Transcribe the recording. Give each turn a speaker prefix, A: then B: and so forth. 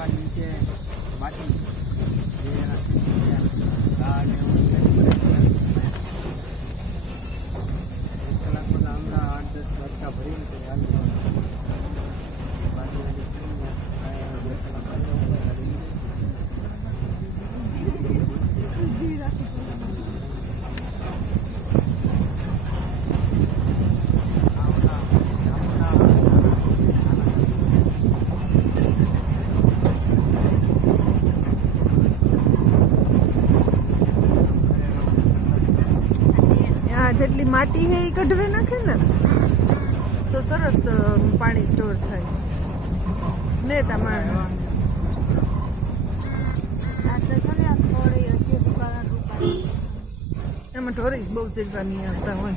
A: એમાં નીચે માટી જે. એક કલાકમાં હમણાં આઠ દસ વાટકા ભરીને તો
B: આ જેટલી માટી છે એ કઢવે નાખે ને તો સરસ પાણી સ્ટોર થાય. ને તમારે એમાં ઢોરી બહુ નહીં આવતા હોય.